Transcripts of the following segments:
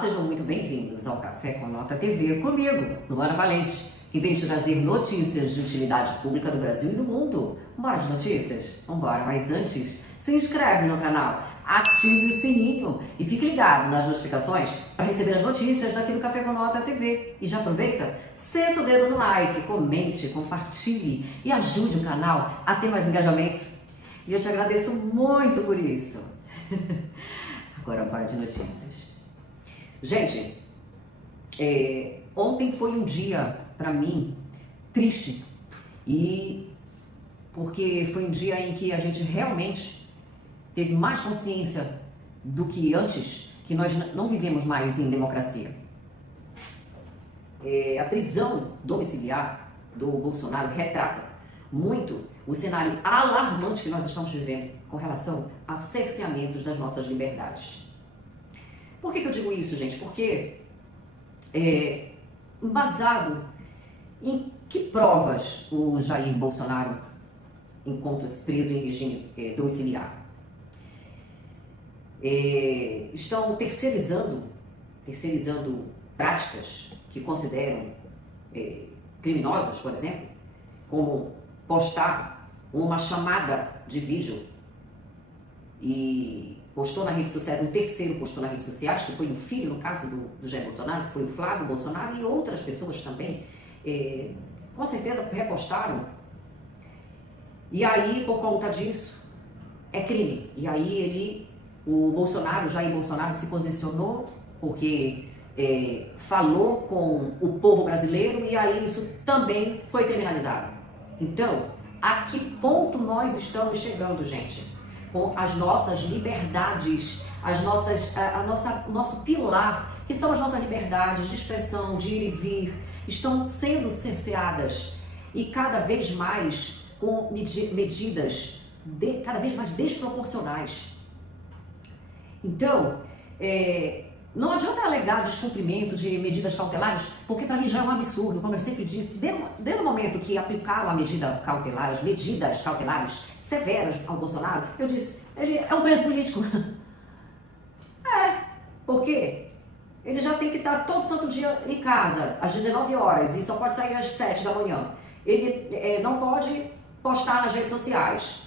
sejam muito bem-vindos ao Café com Nota TV, comigo, Luana Valente, que vem te trazer notícias de utilidade pública do Brasil e do mundo. Bora de notícias? Vambora, mas antes, se inscreve no canal, ative o sininho e fique ligado nas notificações para receber as notícias daqui do Café com Nota TV. E já aproveita, senta o dedo no like, comente, compartilhe e ajude o canal a ter mais engajamento. E eu te agradeço muito por isso. Agora bora de notícias. Gente, ontem foi um dia para mim triste, e porque foi um dia em que a gente realmente teve mais consciência do que antes, que nós não vivemos mais em democracia. A prisão domiciliar do Bolsonaro retrata muito o cenário alarmante que nós estamos vivendo com relação a cerceamentos das nossas liberdades. Por que eu digo isso, gente? Porque, embasado em que provas o Jair Bolsonaro encontra-se preso em regime domiciliar? Estão terceirizando práticas que consideram criminosas, por exemplo, como postar uma chamada de vídeo e postou na rede social, um terceiro postou na rede social, que foi um filho, no caso do Jair Bolsonaro, que foi o Flávio Bolsonaro, e outras pessoas também, com certeza repostaram. E aí, por conta disso, é crime. E aí o Bolsonaro, Jair Bolsonaro, se posicionou porque falou com o povo brasileiro, e aí isso também foi criminalizado. Então, a que ponto nós estamos chegando, gente? Com as nossas liberdades, o nosso pilar, que são as nossas liberdades de expressão, de ir e vir, estão sendo cerceadas, e cada vez mais com medidas cada vez mais desproporcionais. Então, não adianta alegar descumprimento de medidas cautelares, porque para mim já é um absurdo, como eu sempre disse, desde o momento que aplicaram a medida cautelar, as medidas cautelares severas ao Bolsonaro, eu disse, ele é um preso político. Porque ele já tem que estar todo santo dia em casa, às 19 horas, e só pode sair às 7 da manhã. Ele não pode postar nas redes sociais,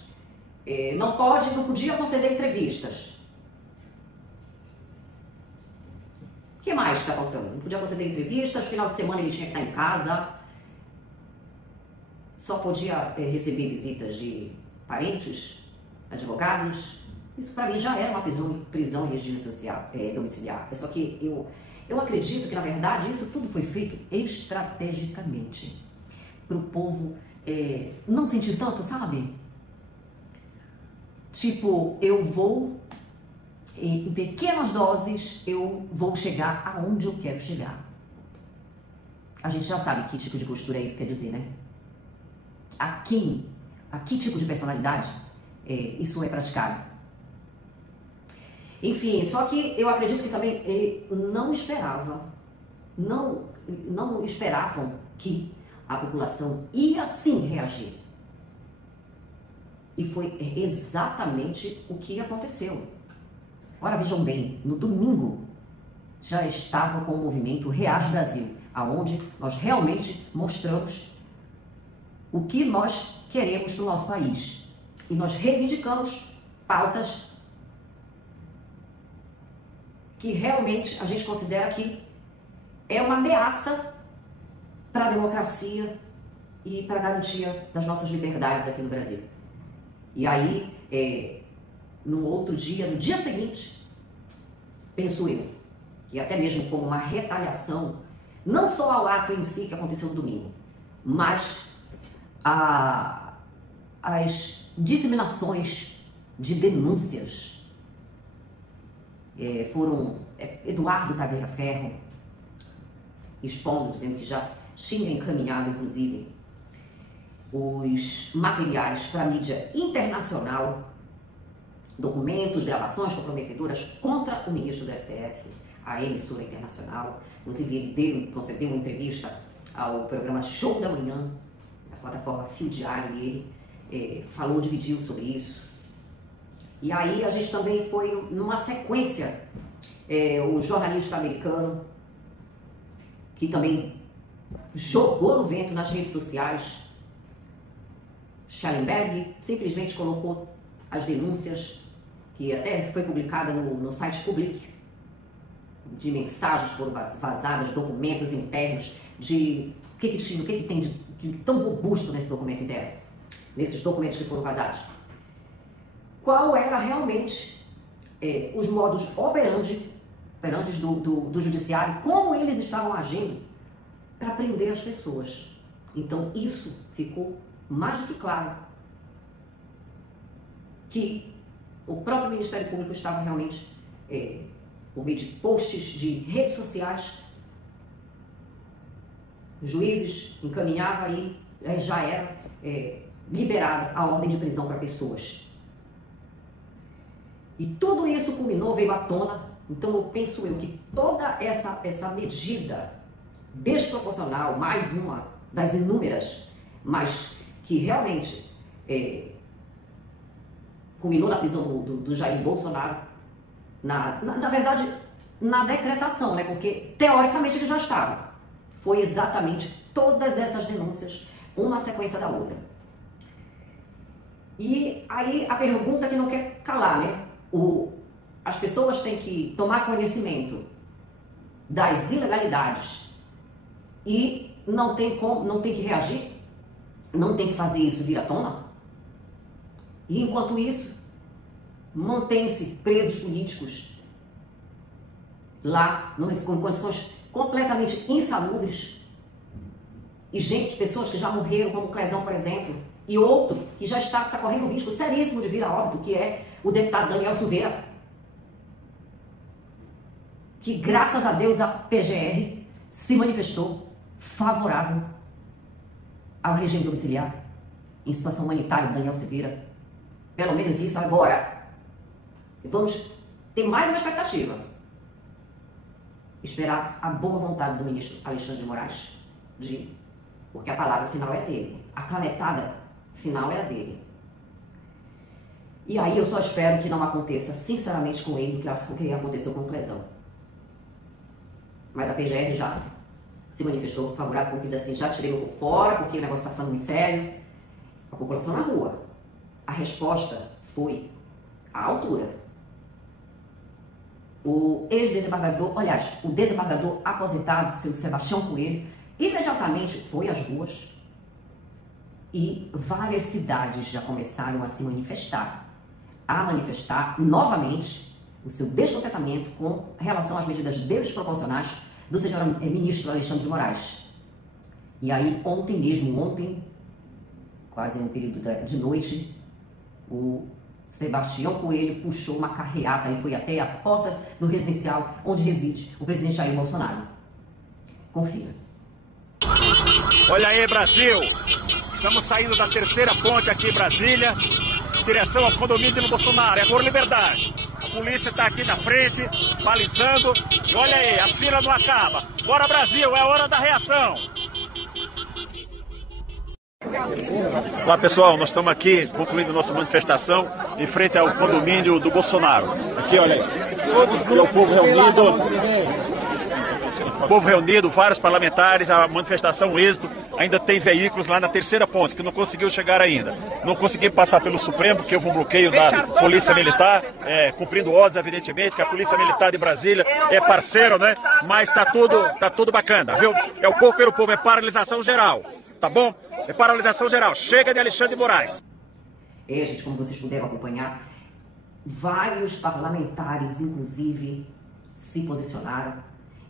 não podia conceder entrevistas. O que mais está faltando? Não podia conceder entrevistas, final de semana ele tinha que estar em casa, só podia receber visitas de parentes, advogados. Isso para mim já era uma prisão em regime social, domiciliar. É só que eu acredito que, na verdade, isso tudo foi feito estrategicamente para o povo não sentir tanto, sabe? Tipo, em pequenas doses, eu vou chegar aonde eu quero chegar. A gente já sabe que tipo de postura isso quer dizer, né? A que tipo de personalidade isso é praticado. Enfim, só que eu acredito que também ele não esperavam que a população ia sim reagir. E foi exatamente o que aconteceu. Ora, vejam bem, no domingo já estava com o movimento Reage Brasil, aonde nós realmente mostramos o que nós queremos para o nosso país. E nós reivindicamos pautas que realmente a gente considera que é uma ameaça para a democracia e para a garantia das nossas liberdades aqui no Brasil. E aí, no outro dia, no dia seguinte, penso eu, que até mesmo como uma retaliação, não só ao ato em si que aconteceu no domingo, mas as disseminações de denúncias foram Eduardo Tagliaferro expondo, dizendo que já tinha encaminhado, inclusive, os materiais para a mídia internacional, documentos, gravações comprometedoras contra o ministro do STF, a emissora internacional. Inclusive, ele concedeu uma entrevista ao programa Show da Manhã, da plataforma Fio Diário, e ele dividiu sobre isso. E aí a gente também foi numa sequência o jornalista americano, que também jogou no vento nas redes sociais. Schellenberg simplesmente colocou as denúncias, que até foi publicada no site Public, de mensagens que foram vazadas, documentos internos, de o que tem de tão robusto nesse documento interno, nesses documentos que foram vazados. Qual era realmente os modus operandi do judiciário, como eles estavam agindo para prender as pessoas. Então isso ficou mais do que claro, que o próprio Ministério Público estava realmente, por meio de posts de redes sociais, juízes encaminhavam e já era liberada a ordem de prisão para pessoas. E tudo isso culminou, veio à tona. Então eu penso que toda essa medida desproporcional, mais uma das inúmeras, mas que realmente culminou na prisão do Jair Bolsonaro, na verdade, na decretação, né? Porque teoricamente ele já estava. Foi exatamente todas essas denúncias, uma sequência da outra. E aí a pergunta que não quer calar, né? As pessoas têm que tomar conhecimento das ilegalidades e não tem que reagir, não tem que fazer isso vir à tona. E enquanto isso, mantém-se presos políticos lá com condições completamente insalubres. E pessoas que já morreram, como Clezão, por exemplo, e outro que já está correndo risco seríssimo de vir a óbito, que é o deputado Daniel Silveira, que graças a Deus a PGR se manifestou favorável ao regime domiciliar em situação humanitária do Daniel Silveira. Pelo menos isso agora. Vamos ter mais uma expectativa. Esperar a boa vontade do ministro Alexandre de Moraes, porque a palavra final é dele. A canetada final é a dele. E aí eu só espero que não aconteça, sinceramente, com ele o que aconteceu com o Clezão. Mas a PGR já se manifestou favorável, porque diz assim, já tirei o corpo fora, porque o negócio está ficando muito sério. A população na rua. A resposta foi à altura. O ex-desembargador, aliás, o desembargador aposentado, seu Sebastião Coelho, imediatamente foi às ruas e várias cidades já começaram a se manifestar, novamente o seu descontentamento com relação às medidas desproporcionais do senhor ministro Alexandre de Moraes. E aí, ontem, quase no período de noite, o Sebastião Coelho puxou uma carreata e foi até a porta do residencial onde reside o presidente Jair Bolsonaro. Confira. Olha aí, Brasil! Estamos saindo da terceira ponte aqui em Brasília, em direção ao condomínio do Bolsonaro, é por Liberdade. A polícia está aqui na frente, balizando, e olha aí, a fila não acaba. Bora, Brasil, é hora da reação! Olá, pessoal, nós estamos aqui concluindo nossa manifestação em frente ao condomínio do Bolsonaro. Aqui, olha aí, aqui é o povo reunido. O povo reunido, vários parlamentares, a manifestação, o êxito. Ainda tem veículos lá na terceira ponte que não conseguiu chegar ainda. Não conseguiram passar pelo Supremo, porque houve um bloqueio da Polícia Militar, cumprindo ordens, evidentemente, que a Polícia Militar de Brasília é parceiro, né? Mas tá tudo bacana, viu? É o povo pelo povo, é paralisação geral. Tá bom? É paralisação geral. Chega de Alexandre de Moraes. Gente, como vocês puderam acompanhar, vários parlamentares, inclusive, se posicionaram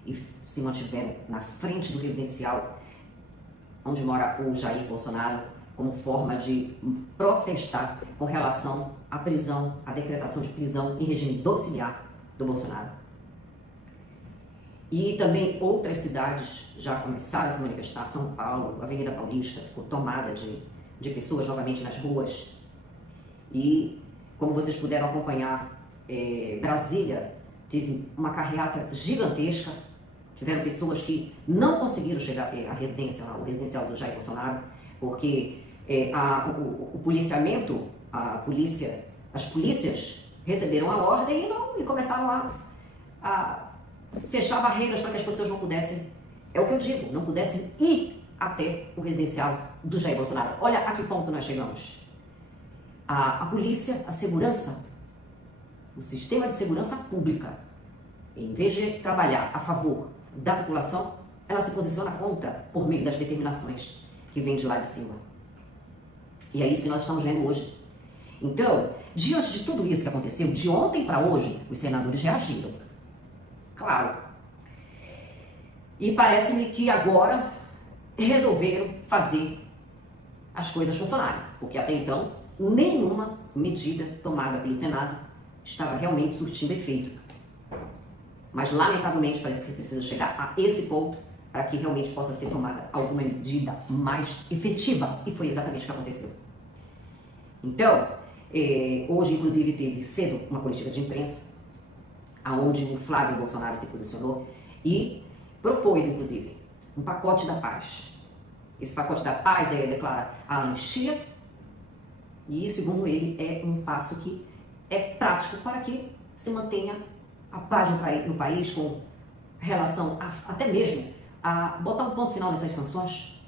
e se mantiveram na frente do residencial onde mora o Jair Bolsonaro, como forma de protestar com relação à prisão, à decretação de prisão em regime domiciliar do Bolsonaro. E também outras cidades já começaram a se manifestar. São Paulo, a Avenida Paulista ficou tomada de pessoas novamente nas ruas. E, como vocês puderam acompanhar, Brasília teve uma carreata gigantesca. Tiveram pessoas que não conseguiram chegar até a residência, o residencial do Jair Bolsonaro, porque o policiamento, as polícias receberam a ordem e começaram a fechar barreiras para que as pessoas não pudessem, é o que eu digo, não pudessem ir até o residencial do Jair Bolsonaro. Olha a que ponto nós chegamos. A polícia, a segurança, o sistema de segurança pública, em vez de trabalhar a favor da população, ela se posiciona contra por meio das determinações que vêm de lá de cima. E é isso que nós estamos vendo hoje. Então, diante de tudo isso que aconteceu, de ontem para hoje, os senadores reagiram. Claro. E parece-me que agora resolveram fazer as coisas funcionarem, porque até então nenhuma medida tomada pelo Senado estava realmente surtindo efeito. Mas, lamentavelmente, parece que precisa chegar a esse ponto para que realmente possa ser tomada alguma medida mais efetiva. E foi exatamente o que aconteceu. Então, hoje, inclusive, teve cedo uma coletiva de imprensa, onde o Flávio Bolsonaro se posicionou e propôs, inclusive, um pacote da paz. Esse pacote da paz declara a anistia e, segundo ele, é um passo que é prático para que se mantenha a paz no país, com relação até mesmo a botar um ponto final nessas sanções.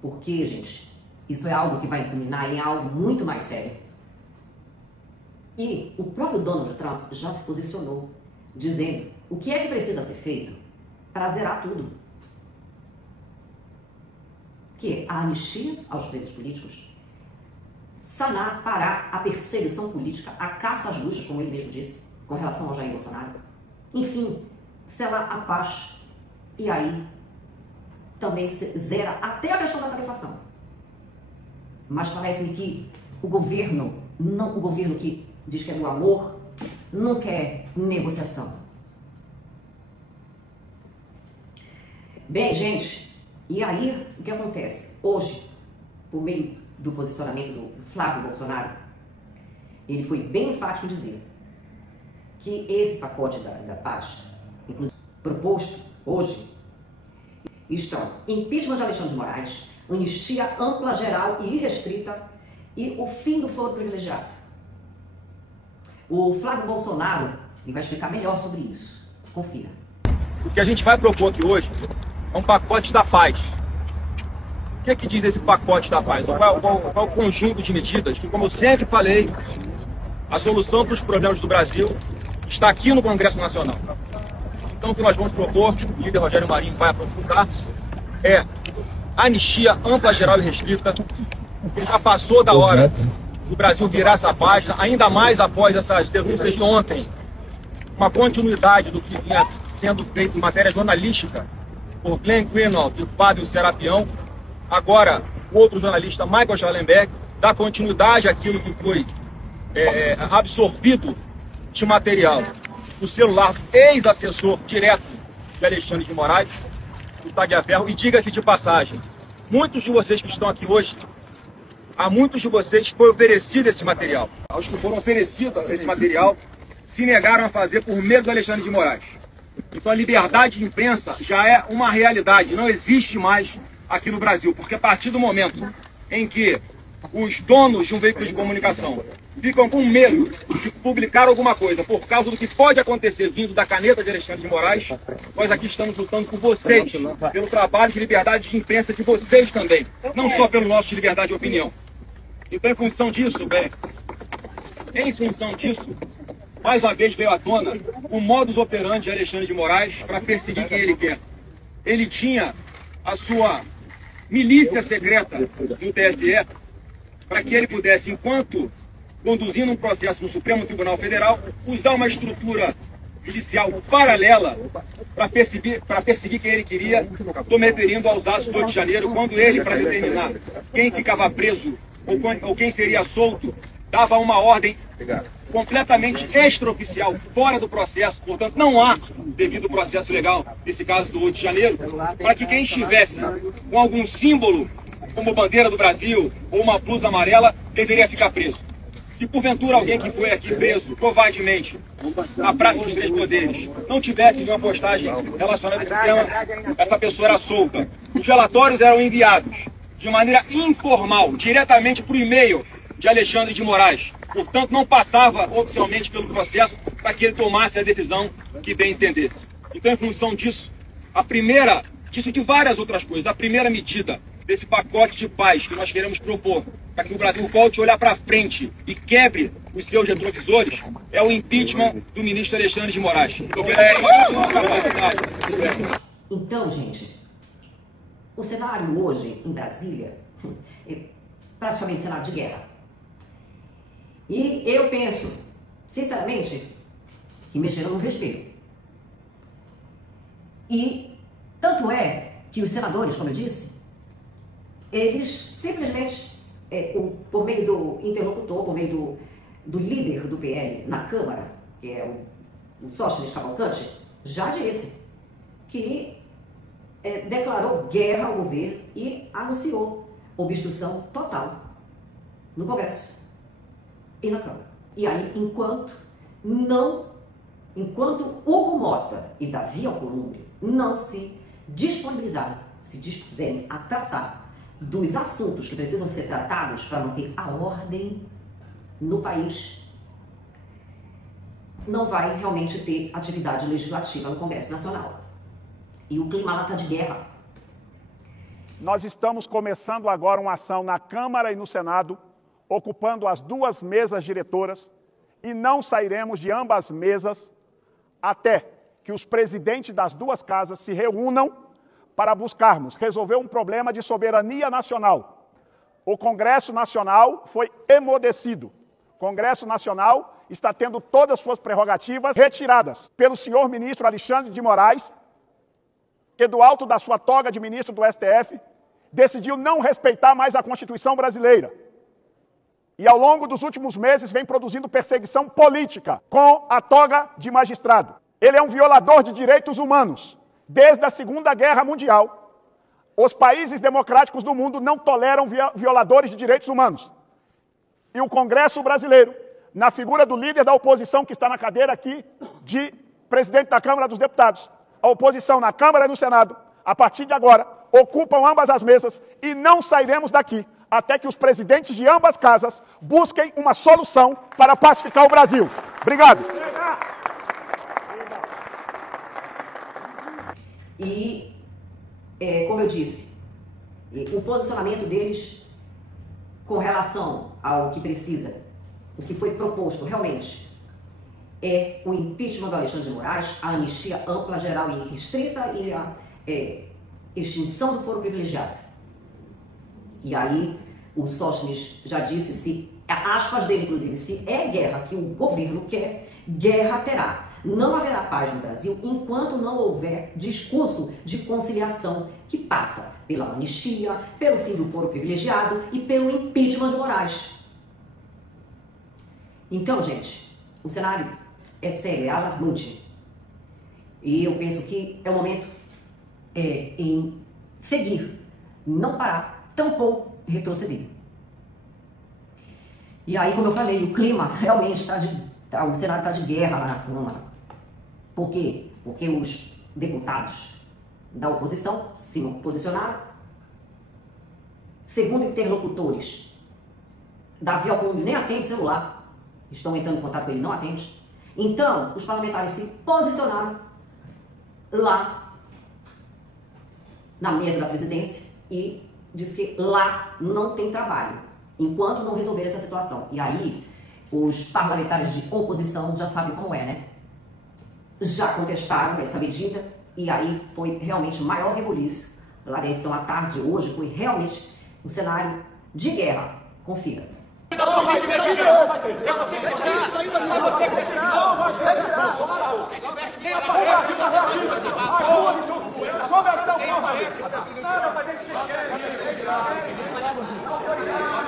Porque, gente, isso é algo que vai culminar em algo muito mais sério. E o próprio Donald Trump já se posicionou, dizendo o que é que precisa ser feito para zerar tudo. Que é a anistia aos presos políticos, sanar, parar a perseguição política, a caça às bruxas, como ele mesmo disse, com relação ao Jair Bolsonaro. Enfim, selar a paz. E aí também se zera até a questão da tarifação. Mas parece-me que o governo que diz que é do amor, não quer negociação. Bem, gente, e aí o que acontece? Hoje, por meio do posicionamento do Flávio Bolsonaro, ele foi bem enfático em dizer que esse pacote da paz, inclusive proposto hoje, estão impeachment de Alexandre de Moraes, anistia ampla, geral e irrestrita e o fim do foro privilegiado. O Flávio Bolsonaro vai explicar melhor sobre isso. Confira. O que a gente vai propor aqui hoje é um pacote da paz. O que é que diz esse pacote da paz? Qual é o conjunto de medidas que, como eu sempre falei, a solução para os problemas do Brasil está aqui no Congresso Nacional. Então, o que nós vamos propor, o líder Rogério Marinho vai aprofundar, é anistia ampla, geral e restrita. Ele já passou da hora do Brasil virar essa página, ainda mais após essas denúncias de ontem. Uma continuidade do que vinha sendo feito em matéria jornalística por Glenn Greenwald e o Fábio Serapião. Agora, o outro jornalista, Michael Schallenberg, dá continuidade àquilo que foi absorvido de material do celular do ex-assessor direto de Alexandre de Moraes, do Tagliaferro. E diga-se de passagem, muitos de vocês que estão aqui hoje, a muitos de vocês foi oferecido esse material. Aos que foram oferecidos esse material, se negaram a fazer por medo do Alexandre de Moraes. Então a liberdade de imprensa já é uma realidade, não existe mais aqui no Brasil, porque a partir do momento em que os donos de um veículo de comunicação ficam com medo de publicar alguma coisa por causa do que pode acontecer vindo da caneta de Alexandre de Moraes, nós aqui estamos lutando por vocês, pelo trabalho de liberdade de imprensa de vocês também, não só pelo nosso de liberdade de opinião. Então, em função disso, mais uma vez veio à tona o modus operandi de Alexandre de Moraes para perseguir quem ele quer. Ele tinha a sua milícia secreta no TSE para que ele pudesse, enquanto conduzindo um processo no Supremo Tribunal Federal, usar uma estrutura judicial paralela para perseguir quem ele queria. Estou me referindo aos atos do 8 de janeiro, quando ele, para determinar quem ficava preso ou quem seria solto, dava uma ordem completamente extraoficial, fora do processo, portanto não há devido processo legal nesse caso do 8 de janeiro, para que quem estivesse com algum símbolo, como bandeira do Brasil ou uma blusa amarela, deveria ficar preso. Se porventura alguém que foi aqui preso, covardemente, na Praça dos Três Poderes, não tivesse uma postagem relacionada a esse tema, essa pessoa era solta. Os relatórios eram enviados de maneira informal, diretamente para o e-mail de Alexandre de Moraes. Portanto, não passava oficialmente pelo processo para para que ele tomasse a decisão que bem entender. Então, em função disso, disso de várias outras coisas, a primeira medida desse pacote de paz que nós queremos propor para que o Brasil volte a olhar para frente e quebre os seus retrovisores é o impeachment do ministro Alexandre de Moraes. Então, gente, o cenário hoje em Brasília é praticamente cenário de guerra. E eu penso, sinceramente, que mexeram no respeito. E tanto é que os senadores, como eu disse, eles simplesmente, por meio do interlocutor, por meio do líder do PL na Câmara, que é o Sóstenes Cavalcante, já disse que declarou guerra ao governo e anunciou obstrução total no Congresso e na Câmara. E aí, enquanto Hugo Mota e Davi Alcolumbre não se dispuserem a tratar dos assuntos que precisam ser tratados para manter a ordem no país, não vai realmente ter atividade legislativa no Congresso Nacional. E o clima lá está de guerra. Nós estamos começando agora uma ação na Câmara e no Senado, ocupando as duas mesas diretoras, e não sairemos de ambas as mesas até que os presidentes das duas casas se reúnam para buscarmos resolver um problema de soberania nacional. O Congresso Nacional foi emudecido. O Congresso Nacional está tendo todas as suas prerrogativas retiradas pelo senhor ministro Alexandre de Moraes, que do alto da sua toga de ministro do STF, decidiu não respeitar mais a Constituição brasileira. E ao longo dos últimos meses vem produzindo perseguição política com a toga de magistrado. Ele é um violador de direitos humanos. Desde a Segunda Guerra Mundial, os países democráticos do mundo não toleram violadores de direitos humanos. E o Congresso brasileiro, na figura do líder da oposição que está na cadeira aqui, de presidente da Câmara dos Deputados, a oposição na Câmara e no Senado, a partir de agora, ocupam ambas as mesas e não sairemos daqui até que os presidentes de ambas casas busquem uma solução para pacificar o Brasil. Obrigado. E, como eu disse, o posicionamento deles com relação ao que precisa, o que foi proposto realmente, é o impeachment do Alexandre de Moraes, a anistia ampla, geral e restrita e a extinção do foro privilegiado. E aí o Sóstenes já disse, aspas dele inclusive, se é guerra que o governo quer, guerra terá. Não haverá paz no Brasil enquanto não houver discurso de conciliação que passa pela anistia, pelo fim do foro privilegiado e pelo impeachment de Moraes. Então, gente, o cenário é sério, é alarmante. E eu penso que é o momento em seguir, não parar, tampouco retroceder. E aí, como eu falei, o clima realmente o cenário está de guerra lá na Câmara. Por quê? Porque os deputados da oposição se posicionaram. Segundo interlocutores, Davi Alcolumbre nem atende celular. Estão entrando em contato com ele, não atende. Então, os parlamentares se posicionaram lá na mesa da presidência e diz que lá não tem trabalho, enquanto não resolver essa situação. E aí, os parlamentares de oposição já sabem como é, né? Já contestaram essa medida e aí foi realmente o maior rebuliço lá dentro. Então, a tarde hoje foi realmente um cenário de guerra. Confira.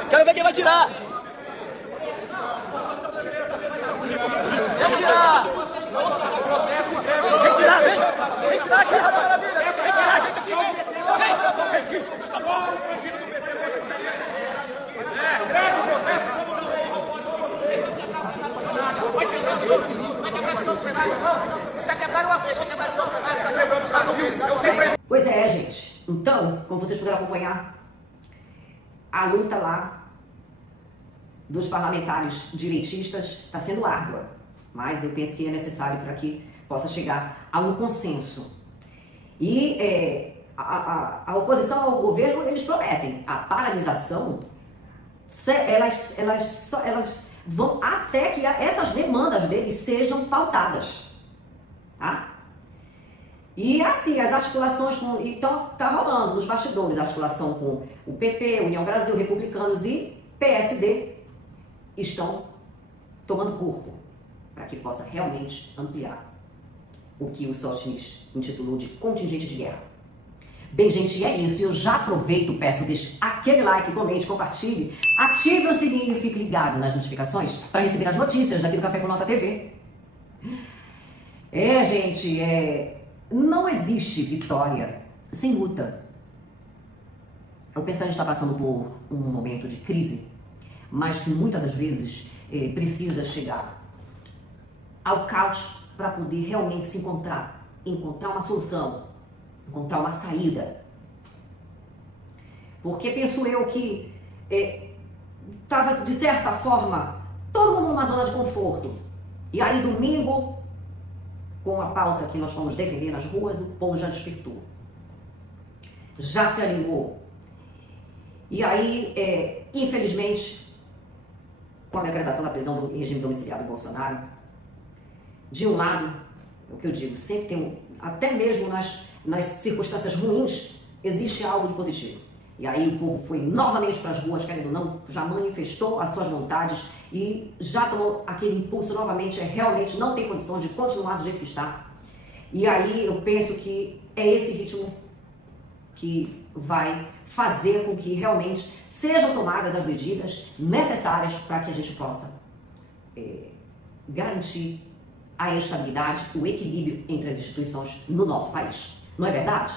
Quero ver quem vai tirar. Vem tirar! Vem tirar, vem! Vem tirar aqui, Rádio Maravilha! Vem tirar a gente aqui! Vem! Já quebraram uma vez, já quebraram outra vez. Pois é, gente. Então, como vocês puderam acompanhar, a luta lá dos parlamentares direitistas está sendo árdua. mas eu penso que é necessário para que possa chegar a um consenso. E a oposição ao governo, eles prometem a paralisação, elas vão até que essas demandas deles sejam pautadas, tá? E assim, as articulações com... Então, tá rolando nos bastidores a articulação com o PP, União Brasil, Republicanos e PSD estão tomando corpo para que possa realmente ampliar o que o Sócrates intitulou de contingente de guerra. Bem, gente, é isso. Eu já aproveito, peço, deixe aquele like, comente, compartilhe, ative o sininho e fique ligado nas notificações para receber as notícias daqui do Café com Nota TV. Gente, não existe vitória sem luta. Eu penso que a gente está passando por um momento de crise, mas que muitas das vezes precisa chegar ao caos para poder realmente se encontrar uma solução, encontrar uma saída. Porque penso eu que estava, de certa forma, todo mundo numa zona de conforto. E aí, domingo, com a pauta que nós fomos defender nas ruas, o povo já despertou. Já se animou. E aí, infelizmente, com a decretação da prisão do regime domiciliar do Bolsonaro, de um lado, é o que eu digo, sempre tem, até mesmo nas circunstâncias ruins, existe algo de positivo. E aí o povo foi novamente para as ruas, querendo ou não, já manifestou as suas vontades e já tomou aquele impulso novamente, realmente não tem condições de continuar do jeito que está. E aí eu penso que é esse ritmo que vai fazer com que realmente sejam tomadas as medidas necessárias para que a gente possa garantir a estabilidade, o equilíbrio entre as instituições no nosso país. Não é verdade?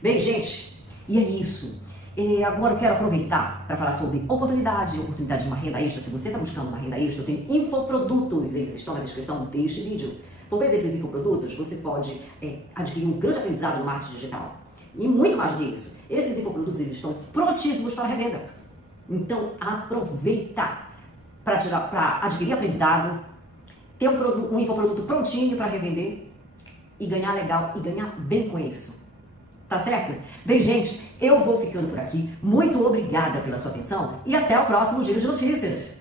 Bem, gente, e é isso. Agora eu quero aproveitar para falar sobre oportunidade de uma renda extra. Se você está buscando uma renda extra, eu tenho infoprodutos, eles estão na descrição deste vídeo. Por meio desses infoprodutos, você pode adquirir um grande aprendizado no marketing digital. E muito mais do que isso, esses infoprodutos eles estão prontíssimos para revenda. Então aproveita para adquirir aprendizado, ter um infoproduto prontinho para revender e ganhar legal e ganhar bem com isso. Tá certo? Bem, gente, eu vou ficando por aqui. Muito obrigada pela sua atenção e até o próximo Giro de Notícias.